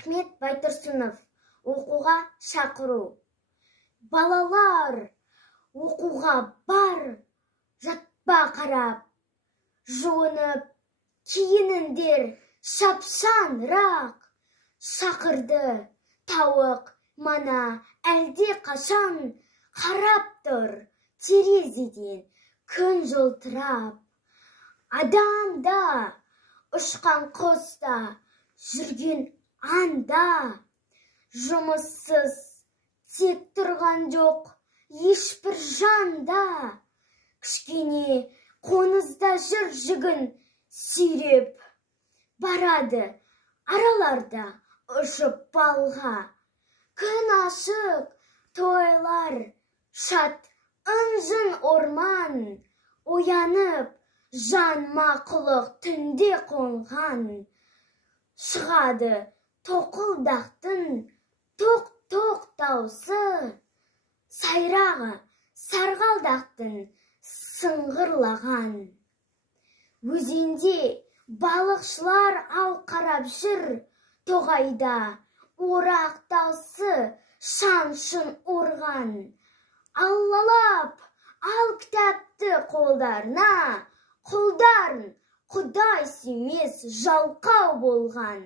Ахмет Байтұрсынов, оқуға шақыру. Балалар, оқуға бар, жатпа қарап. Жуынып, киініңдер шапшаңырақ. Шақырды тауық мана әлде қашан. Қарап тұр терезеден күн жылтырап. Адамда, ұшқан құста, жүрген анда. Жұмыссыз тек тұрған жоқ ешбір жанда. Кішкене қонызда жүр жүгін сүйреп. Барады араларда ұшып балға. Күн ашық тойлар, шат ынжын орман. Оянып жан мақұлық түнде қонған. Шығады тоқылдақтың тоқ-тоқ даусы. Сайрағы сарғалдақтың сыңғырлаған. Өзенде балықшылар ау қарап жүр. Тоғайда орақ даусы шаншын орған. Аллалап ал кітапты қолдарына. Қолдарын құдай сүймес жалқау болған.